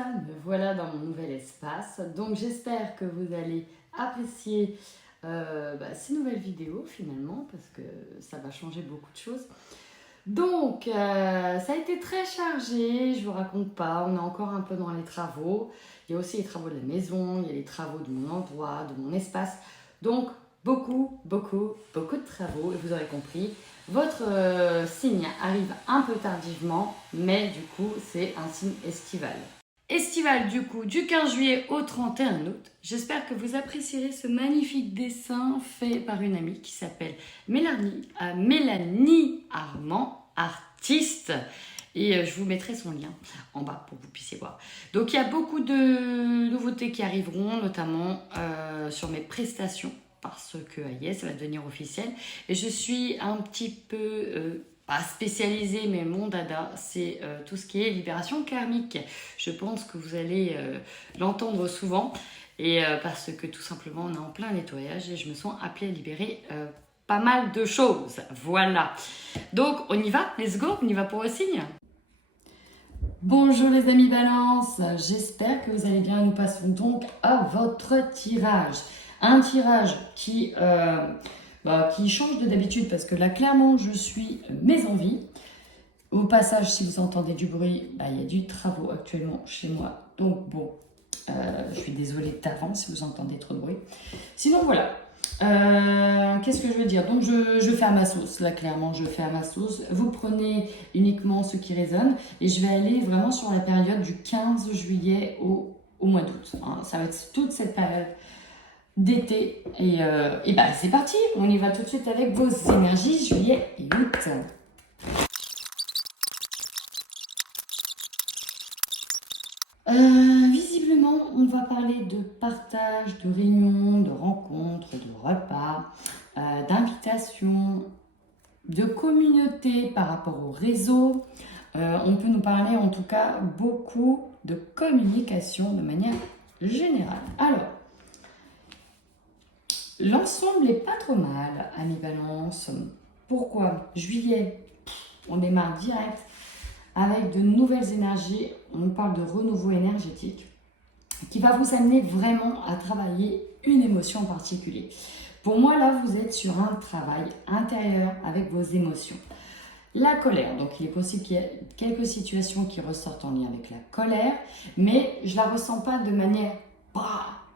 me voilà dans mon nouvel espace. Donc j'espère que vous allez apprécier ces nouvelles vidéos finalement parce que ça va changer beaucoup de choses. Donc ça a été très chargé, je vous raconte pas, on est encore un peu dans les travaux. Il y a aussi les travaux de la maison, il y a les travaux de mon endroit, de mon espace. Donc beaucoup de travaux et vous aurez compris. Votre signe arrive un peu tardivement, mais du coup, c'est un signe estival. Estival du coup, du 15 juillet au 31 août. J'espère que vous apprécierez ce magnifique dessin fait par une amie qui s'appelle Mélanie Armand, artiste. Et je vous mettrai son lien en bas pour que vous puissiez voir. Donc il y a beaucoup de nouveautés qui arriveront, notamment sur mes prestations. Parce que yes, ça va devenir officiel. Et je suis un petit peu, pas spécialisée, mais mon dada, c'est tout ce qui est libération karmique. Je pense que vous allez l'entendre souvent. Et parce que tout simplement, on est en plein nettoyage et je me sens appelée à libérer pas mal de choses. Voilà. Donc, on y va, let's go, on y va pour le signe. Bonjour les amis Balance, j'espère que vous allez bien. Nous passons donc à votre tirage. Un tirage qui change de d'habitude parce que là clairement je suis mes envies. Au passage, si vous entendez du bruit, il y a du travaux actuellement chez moi. Donc bon, je suis désolée d'avance si vous entendez trop de bruit. Sinon voilà, qu'est-ce que je veux dire? Donc je fais à ma sauce, là clairement je fais à ma sauce. Vous prenez uniquement ce qui résonne et je vais aller vraiment sur la période du 15 juillet au mois d'août. Hein. Ça va être toute cette période d'été et c'est parti, on y va tout de suite avec vos énergies juillet et août. Visiblement on va parler de partage, de réunions, de rencontres, de repas, d'invitations, de communauté par rapport au réseau. On peut nous parler en tout cas beaucoup de communication de manière générale. Alors l'ensemble n'est pas trop mal, amis Balance. Pourquoi? Juillet, on démarre direct avec de nouvelles énergies. On nous parle de renouveau énergétique qui va vous amener vraiment à travailler une émotion en particulier. Pour moi, là, vous êtes sur un travail intérieur avec vos émotions. La colère, donc il est possible qu'il y ait quelques situations qui ressortent en lien avec la colère, mais je ne la ressens pas de manière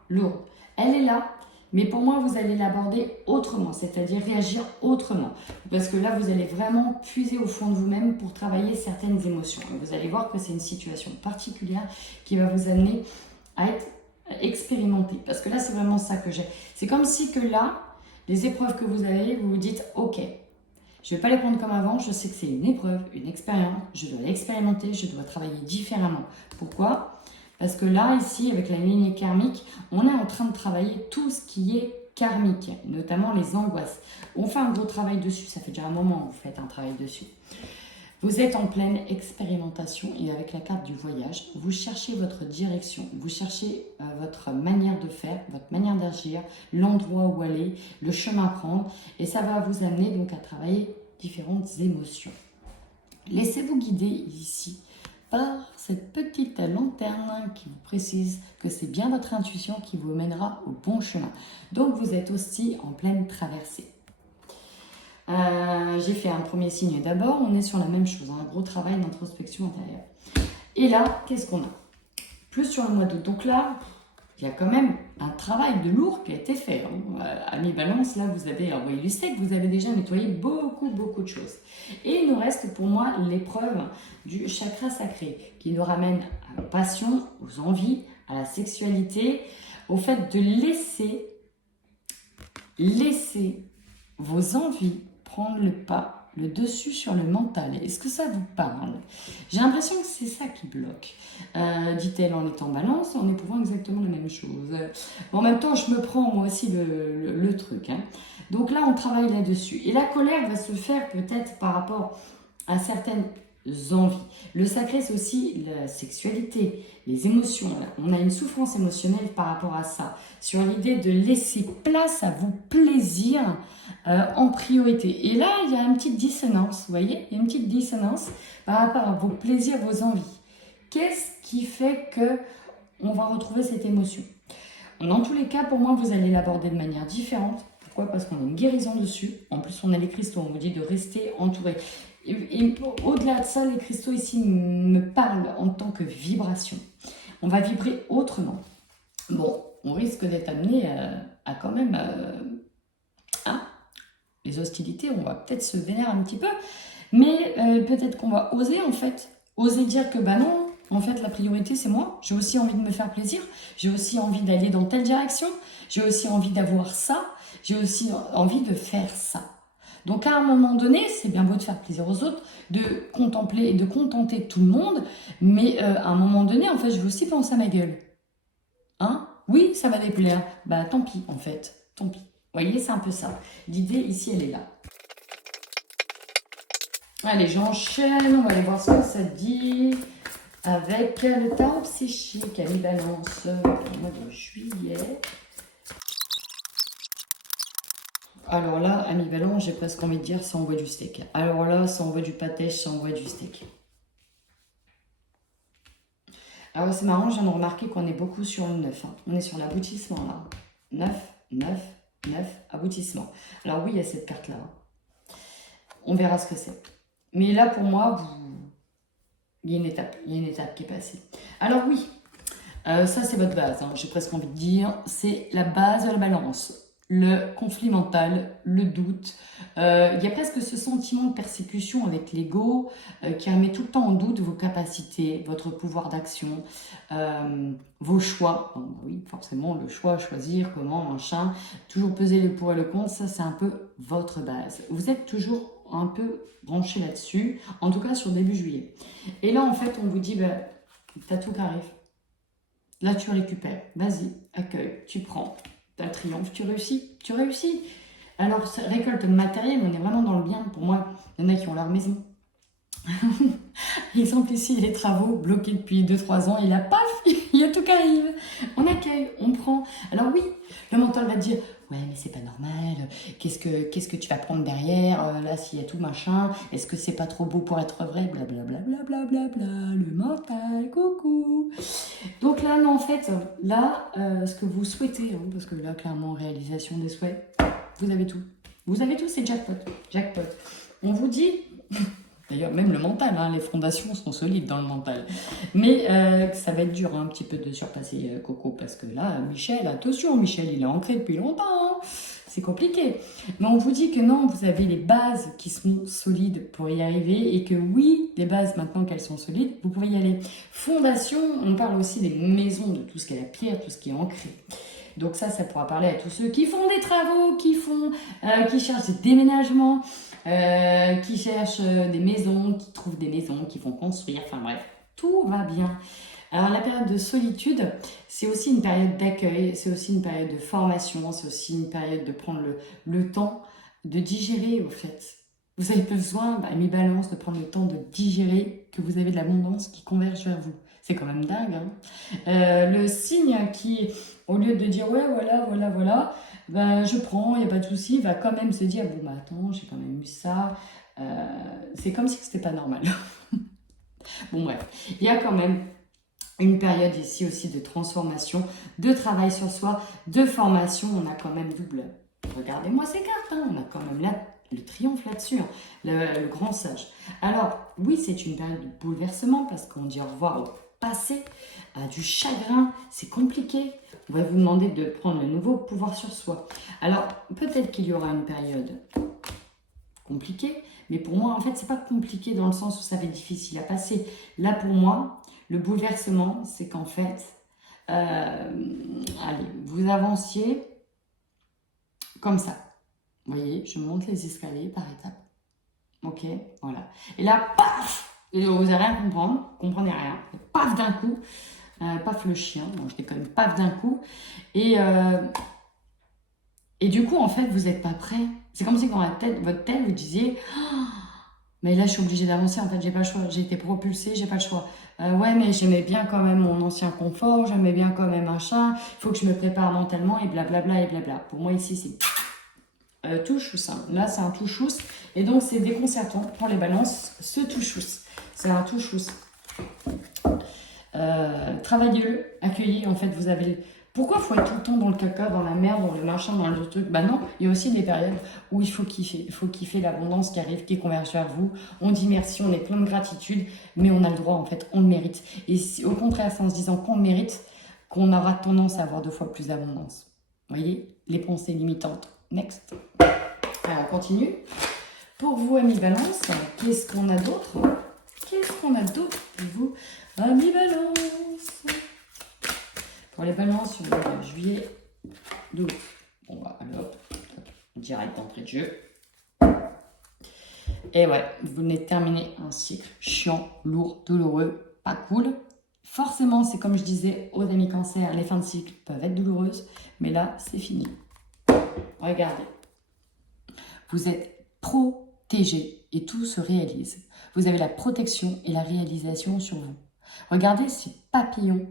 lourde. Elle est là. Mais pour moi, vous allez l'aborder autrement, c'est-à-dire réagir autrement. Parce que là, vous allez vraiment puiser au fond de vous-même pour travailler certaines émotions. Et vous allez voir que c'est une situation particulière qui va vous amener à être expérimenté. Parce que là, c'est vraiment ça que j'ai. C'est comme si que là, les épreuves que vous avez, vous vous dites « Ok, je ne vais pas les prendre comme avant, je sais que c'est une épreuve, une expérience, je dois l'expérimenter, je dois travailler différemment. » Pourquoi ? Parce que là, ici, avec la lignée karmique, on est en train de travailler tout ce qui est karmique, notamment les angoisses. On fait un gros travail dessus, ça fait déjà un moment que vous faites un travail dessus. Vous êtes en pleine expérimentation et avec la carte du voyage, vous cherchez votre direction, vous cherchez votre manière de faire, votre manière d'agir, l'endroit où aller, le chemin à prendre et ça va vous amener donc à travailler différentes émotions. Laissez-vous guider ici par cette petite lanterne qui vous précise que c'est bien votre intuition qui vous mènera au bon chemin. Donc vous êtes aussi en pleine traversée. J'ai fait un premier signe d'abord, on est sur la même chose, un gros travail d'introspection intérieure. Et là, qu'est-ce qu'on a? Plus sur le mois d'août. Donc là, il y a quand même un travail de lourd qui a été fait. Amis Balance, là, vous avez illustré que vous avez déjà nettoyé beaucoup de choses. Et il nous reste pour moi l'épreuve du chakra sacré qui nous ramène à la passion, aux envies, à la sexualité, au fait de laisser vos envies prendre le pas, le dessus sur le mental. Est-ce que ça vous parle? J'ai l'impression que c'est ça qui bloque. Dit-elle en étant Balance, en éprouvant exactement la même chose. En même temps, je me prends moi aussi le truc. Hein. Donc là, on travaille là-dessus. Et la colère va se faire peut-être par rapport à certaines envies. Le sacré, c'est aussi la sexualité, les émotions. On a une souffrance émotionnelle par rapport à ça. Sur l'idée de laisser place à vos plaisirs en priorité. Et là, il y a une petite dissonance, vous voyez? Il y a une petite dissonance par rapport à vos plaisirs, vos envies. Qu'est-ce qui fait que on va retrouver cette émotion? Dans tous les cas, pour moi, vous allez l'aborder de manière différente. Pourquoi? Parce qu'on a une guérison dessus. En plus, on a les cristaux. On vous dit de rester entouré. Et au-delà de ça, les cristaux ici me parlent en tant que vibration. On va vibrer autrement. Bon, on risque d'être amené à quand même... les hostilités, on va peut-être se vénérer un petit peu. Mais peut-être qu'on va oser, en fait. Oser dire que, bah non, en fait, la priorité, c'est moi. J'ai aussi envie de me faire plaisir. J'ai aussi envie d'aller dans telle direction. J'ai aussi envie d'avoir ça. J'ai aussi envie de faire ça. Donc, à un moment donné, c'est bien beau de faire plaisir aux autres, de contempler et de contenter tout le monde. Mais à un moment donné, en fait, je veux aussi penser à ma gueule. Hein? Oui, ça va déplaire. Bah, tant pis, en fait. Tant pis. Vous voyez, c'est un peu ça. L'idée, ici, elle est là. Allez, j'enchaîne. On va aller voir ce que ça dit. Avec le tarot psychique, Ami Balance, au mois de juillet. Alors là, Ami Balance, j'ai presque envie de dire, ça envoie du steak. Alors là, ça envoie du pâté, ça envoie du steak. Alors c'est marrant, je viens de remarquer qu'on est beaucoup sur le 9. Hein. On est sur l'aboutissement là. 9, 9, 9, aboutissement. Alors oui, il y a cette carte-là. On verra ce que c'est. Mais là, pour moi, il y a une étape qui est passée. Alors oui, ça c'est votre base, hein, j'ai presque envie de dire. C'est la base de la balance. Le conflit mental, le doute. Il y a presque ce sentiment de persécution avec l'ego qui remet tout le temps en doute vos capacités, votre pouvoir d'action, vos choix. Donc, oui, forcément, le choix, choisir, comment, machin. Toujours peser le pour et le contre, ça c'est un peu votre base. Vous êtes toujours un peu branché là-dessus, en tout cas sur début juillet. Et là, en fait, on vous dit, bah, t'as tout qui arrive. Là, tu récupères. Vas-y, accueille, tu prends. T'as le triomphe, tu réussis. Tu réussis. Alors, récolte matérielle, on est vraiment dans le bien. Pour moi, il y en a qui ont leur maison. Exemple ici, les travaux bloqués depuis 2-3 ans, et là, paf, il y a tout qui arrive. On accueille, on prend. Alors oui, le mental va te dire, ouais, mais c'est pas normal, qu'est-ce que tu vas prendre derrière, là, s'il y a tout machin, est-ce que c'est pas trop beau pour être vrai, blablabla, blablabla, le mental, coucou. Donc là, non, en fait, là, ce que vous souhaitez, hein, parce que là, clairement, réalisation des souhaits, vous avez tout. Vous avez tout, c'est jackpot. Jackpot. On vous dit... D'ailleurs, même le mental, hein, les fondations sont solides dans le mental. Mais ça va être dur hein, un petit peu de surpasser Coco, parce que là, Michel, attention, Michel, il est ancré depuis longtemps. Hein. C'est compliqué. Mais on vous dit que non, vous avez les bases qui sont solides pour y arriver, et que oui, les bases, maintenant qu'elles sont solides, vous pouvez y aller. Fondation, on parle aussi des maisons, de tout ce qui est la pierre, tout ce qui est ancré. Donc ça pourra parler à tous ceux qui font des travaux, qui cherchent des déménagements, qui cherchent des maisons, qui trouvent des maisons, qui vont construire, enfin bref, tout va bien. Alors la période de solitude, c'est aussi une période d'accueil, c'est aussi une période de formation, c'est aussi une période de prendre le temps de digérer au fait. Vous avez besoin, Ami Balance, de prendre le temps de digérer que vous avez de l'abondance qui converge vers vous. C'est quand même dingue. Hein. Le signe qui, au lieu de dire ouais, voilà, ben, je prends, il n'y a pas de souci, va quand même se dire bon, bah attends, j'ai quand même eu ça. C'est comme si c'était pas normal. Bon, bref, il y a quand même une période ici aussi de transformation, de travail sur soi, de formation. On a quand même double. Regardez-moi ces cartes, hein. On a quand même là le triomphe là-dessus, hein. Le grand sage. Alors, oui, c'est une période de bouleversement parce qu'on dit au revoir au passé, à du chagrin, c'est compliqué. On va vous demander de prendre le nouveau pouvoir sur soi. Alors, peut-être qu'il y aura une période compliquée, mais pour moi, en fait, c'est pas compliqué dans le sens où ça va être difficile à passer. Là, pour moi, le bouleversement, c'est qu'en fait, allez, vous avanciez comme ça. Vous voyez, je monte les escaliers par étapes. Ok, voilà. Et là, paf! Et vous n'allez rien comprendre, vous comprenez rien. Paf d'un coup, paf le chien, bon, je déconne, paf d'un coup. Et du coup, en fait, vous n'êtes pas prêt. C'est comme si dans votre tête, vous disiez oh, mais là, je suis obligée d'avancer, en fait, j'ai pas le choix. J'ai été propulsée, j'ai pas le choix. Ouais, mais j'aimais bien quand même mon ancien confort, j'aimais bien quand même machin, il faut que je me prépare mentalement et blablabla et blabla. Pour moi, ici, c'est tout chousse. Hein. Là, c'est un tout chousse. Et donc, c'est déconcertant pour les balances, ce tout chousse. C'est un tout chousse. Travaillez-le, accueillez. En fait, vous avez... Pourquoi il faut être tout le temps dans le caca, dans la merde, dans le machin, dans le truc? Bah non, il y a aussi des périodes où il faut kiffer. Il faut kiffer l'abondance qui arrive, qui converge vers vous. On dit merci, on est plein de gratitude, mais on a le droit, en fait, on le mérite. Et si, au contraire, c'est en se disant qu'on le mérite, qu'on aura tendance à avoir 2 fois plus d'abondance. Vous voyez, les pensées limitantes. Next. Alors, on continue. Pour vous, amis Balance, qu'est-ce qu'on a d'autre? Qu'est-ce qu'on a d'autre pour vous, amis Balance? Pour les balances sur le mois de juillet, d'août. Bon, bah, allez hop, direct d'entrée de jeu. Et ouais, vous venez de terminer un cycle chiant, lourd, douloureux, pas cool. Forcément, c'est comme je disais aux amis Cancer, les fins de cycle peuvent être douloureuses, mais là, c'est fini. Regardez, vous êtes protégé et tout se réalise. Vous avez la protection et la réalisation sur vous. Regardez ces papillons,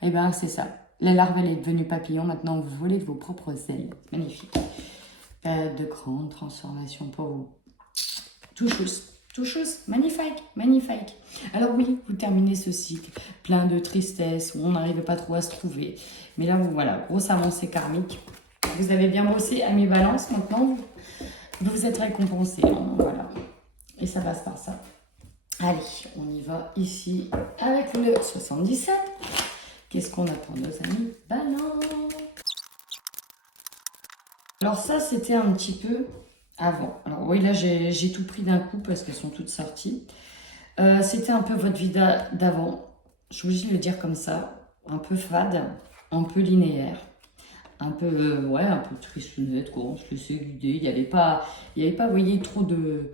et bien c'est ça. La larve, elle est devenue papillon, maintenant vous volez de vos propres ailes. Magnifique. De grandes transformations pour vous. Tout chose, magnifique, magnifique. Alors oui, vous terminez ce cycle plein de tristesse, où on n'arrive pas trop à se trouver. Mais là, voilà, grosse avancée karmique. Vous avez bien bossé, amis Balance, maintenant vous êtes récompensés. Hein, voilà. Et ça passe par ça. Allez, on y va ici avec le 77. Qu'est-ce qu'on a pour nos amis Balance? Alors ça, c'était un petit peu avant. Alors oui, là, j'ai tout pris d'un coup parce qu'elles sont toutes sorties. C'était un peu votre vie d'avant. Je suis obligée de le dire comme ça. Un peu fade, un peu linéaire. Un peu, ouais, un peu tristounette, quoi. On se laissait guider. Il n'y avait pas, vous voyez, trop de...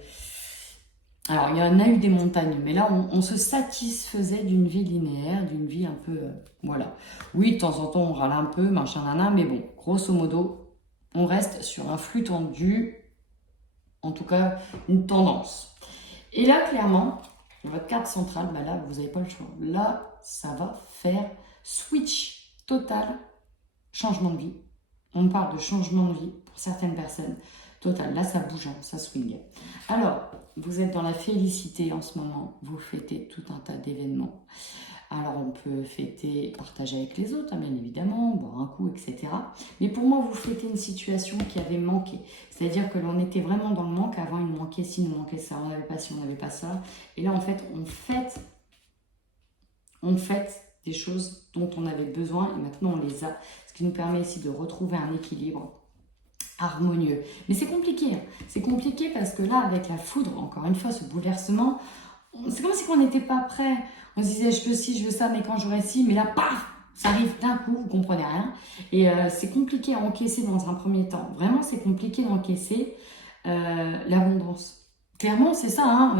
Alors, il y en a eu des montagnes, mais là, on se satisfaisait d'une vie linéaire, d'une vie un peu... voilà. Oui, de temps en temps, on râle un peu, machin, nana, mais bon, grosso modo, on reste sur un flux tendu, en tout cas, une tendance. Et là, clairement, votre carte centrale, bah là, vous n'avez pas le choix. Là, ça va faire switch total, changement de vie. On parle de changement de vie pour certaines personnes. Total, là ça bouge, ça swing. Alors, vous êtes dans la félicité en ce moment, vous fêtez tout un tas d'événements. Alors on peut fêter, partager avec les autres, bien évidemment, boire un coup, etc. Mais pour moi, vous fêtez une situation qui avait manqué. C'est-à-dire que l'on était vraiment dans le manque, avant il nous manquait ci, il nous manquait ça, on n'avait pas ci, on n'avait pas ça. Et là en fait, on fête des choses dont on avait besoin et maintenant on les a. Ce qui nous permet ici de retrouver un équilibre harmonieux. Mais c'est compliqué. Hein. C'est compliqué parce que là, avec la foudre, encore une fois, ce bouleversement, c'est comme si on n'était pas prêt. On se disait, je veux ci, je veux ça, mais quand j'aurai ci, mais là, paf, ça arrive d'un coup, vous comprenez rien. Et c'est compliqué à encaisser dans un premier temps. Vraiment, c'est compliqué d'encaisser l'abondance. Clairement, c'est ça. Hein,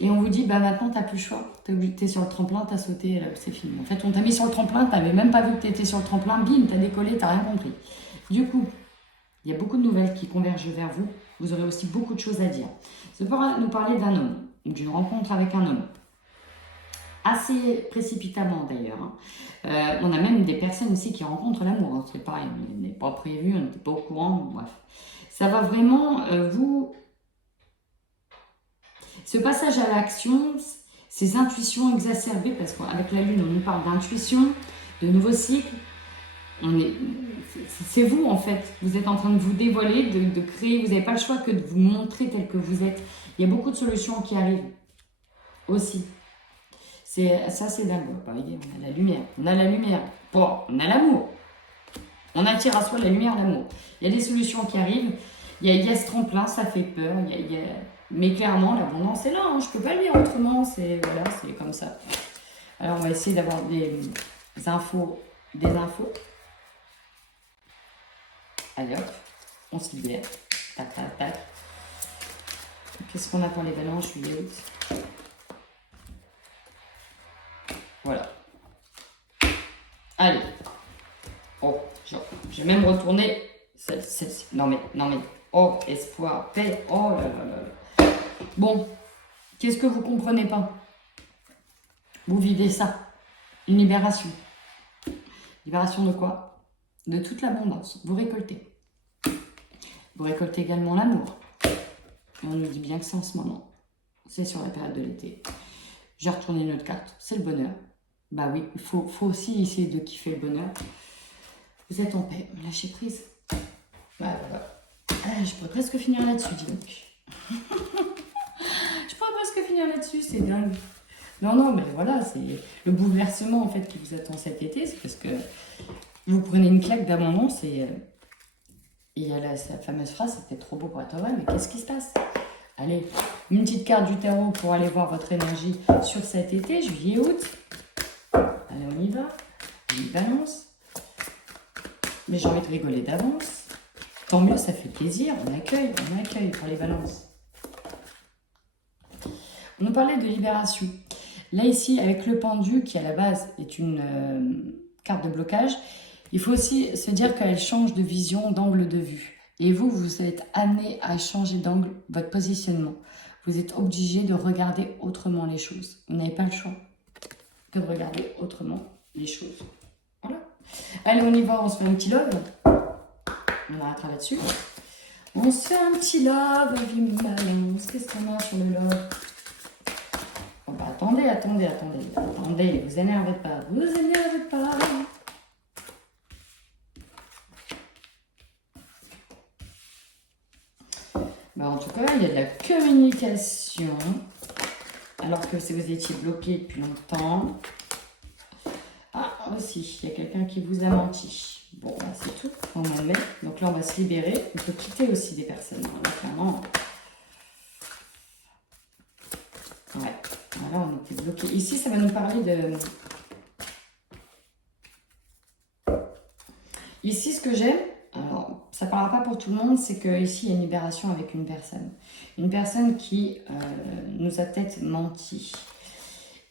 et on vous dit, bah maintenant, tu n'as plus le choix. Tu es sur le tremplin, tu as sauté, c'est fini. En fait, on t'a mis sur le tremplin, tu n'avais même pas vu que tu étais sur le tremplin, bim, tu as décollé, tu n'as rien compris. Du coup, il y a beaucoup de nouvelles qui convergent vers vous. Vous aurez aussi beaucoup de choses à dire. Ça peut nous parler d'un homme, d'une rencontre avec un homme. Assez précipitamment d'ailleurs. Hein. On a même des personnes aussi qui rencontrent l'amour. Hein. C'est pareil, on n'est pas prévu, on n'était pas au courant. Bref. Ça va vraiment vous... Ce passage à l'action, ces intuitions exacerbées, parce qu'avec la Lune, on nous parle d'intuition, de nouveaux cycles. C'est vous en fait, vous êtes en train de vous dévoiler, de créer, vous n'avez pas le choix que de vous montrer tel que vous êtes. Il y a beaucoup de solutions qui arrivent aussi. Ça c'est dingue, on a la lumière, on a la lumière, bon, on a l'amour. On attire à soi la lumière, l'amour. Il y a des solutions qui arrivent, il y a ce tremplin, ça fait peur, mais clairement l'abondance est là, hein, je ne peux pas le dire autrement, c'est comme ça. Alors on va essayer d'avoir des infos. Allez hop, on se libère. Tac, tac, tac. Qu'est-ce qu'on a pour les balances, juillet, août? Voilà. Allez. Oh, j'ai même retourné celle-ci. Non mais. Oh, espoir, paix. Oh là là là. Bon, qu'est-ce que vous comprenez pas? Vous vivez ça. Une libération. Libération de quoi? De toute l'abondance. Vous récoltez. Vous récoltez également l'amour. On nous dit bien que c'est en ce moment. C'est sur la période de l'été. J'ai retourné une autre carte. C'est le bonheur. Bah oui, il faut aussi essayer de kiffer le bonheur. Vous êtes en paix, lâchez prise. Bah voilà. Ah, je pourrais presque finir là-dessus, dis donc. Je pourrais presque finir là-dessus, c'est dingue. Non, non, mais voilà, c'est le bouleversement en fait qui vous attend cet été, c'est parce que vous prenez une claque d'abondance et il y a sa fameuse phrase, c'était trop beau pour être vrai, mais qu'est-ce qui se passe? Allez, une petite carte du tarot pour aller voir votre énergie sur cet été, juillet, août. Allez, on y va. On y balance. Mais j'ai envie de rigoler d'avance. Tant mieux, ça fait plaisir. On accueille pour les balances. On nous parlait de libération. Là, ici, avec le pendu, qui à la base est une carte de blocage, il faut aussi se dire qu'elle change de vision, d'angle de vue. Et vous, vous êtes amené à changer d'angle, votre positionnement. Vous êtes obligé de regarder autrement les choses. Vous n'avez pas le choix que de regarder autrement les choses. Voilà. Allez, on y va, on se fait un petit love. On arrêtera là-dessus. On se fait un petit love, vie balance. Qu'est-ce qu'on a sur le love? Oh bah attendez, vous énervez pas, Bah, en tout cas, il y a de la communication, alors que si vous étiez bloqué depuis longtemps. Ah, aussi, il y a quelqu'un qui vous a menti. Bon, bah, c'est tout, au mois de mai. Donc là, on va se libérer. On peut quitter aussi des personnes. Là, clairement. Ouais, voilà, on était bloqué. Ici, ça va nous parler de... Ici, ce que j'aime, alors ça ne parlera pas pour tout le monde, c'est qu'ici, il y a une libération avec une personne. Une personne qui nous a peut-être menti.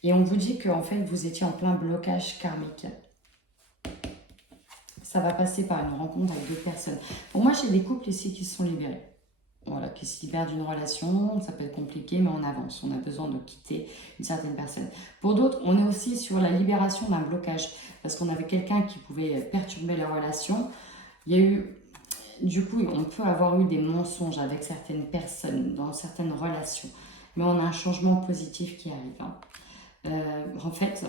Et on vous dit qu'en fait, vous étiez en plein blocage karmique. Ça va passer par une rencontre avec d'autres personnes. Pour moi, j'ai des couples ici qui se sont libérés. Voilà, qui se libèrent d'une relation, ça peut être compliqué, mais on avance. On a besoin de quitter une certaine personne. Pour d'autres, on est aussi sur la libération d'un blocage, parce qu'on avait quelqu'un qui pouvait perturber la relation. Il y a eu, du coup, on peut avoir eu des mensonges avec certaines personnes, dans certaines relations, mais on a un changement positif qui arrive. Hein. En fait,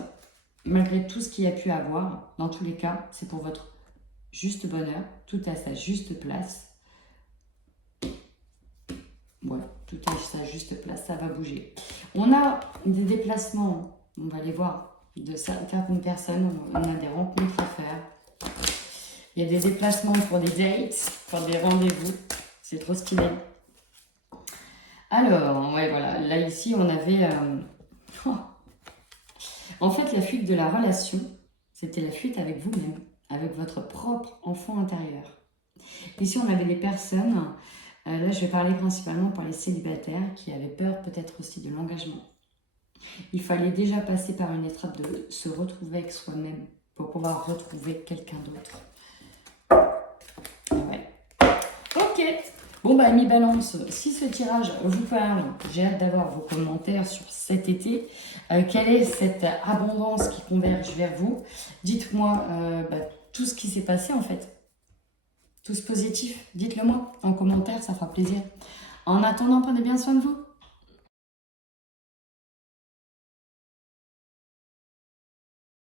malgré tout ce qu'il y a pu avoir, dans tous les cas, c'est pour votre juste bonheur, tout à sa juste place. Voilà, tout à sa juste place, ça va bouger. On a des déplacements, on va les voir, de certaines personnes, on a des rencontres à faire. Il y a des déplacements pour des dates, pour des rendez-vous, c'est trop stylé. Alors, ouais, voilà, là ici on avait... En fait, la fuite de la relation, c'était la fuite avec vous-même, avec votre propre enfant intérieur. Ici, on avait des personnes, là je vais parler principalement pour les célibataires qui avaient peur peut-être aussi de l'engagement. Il fallait déjà passer par une étape de se retrouver avec soi-même pour pouvoir retrouver quelqu'un d'autre. Ouais. Ok. Bon bah mi balance, si ce tirage vous parle, j'ai hâte d'avoir vos commentaires sur cet été. Quelle est cette abondance qui converge vers vous? Dites-moi tout ce qui s'est passé en fait. Tout ce positif, dites-le moi en commentaire, ça fera plaisir. En attendant, prenez bien soin de vous.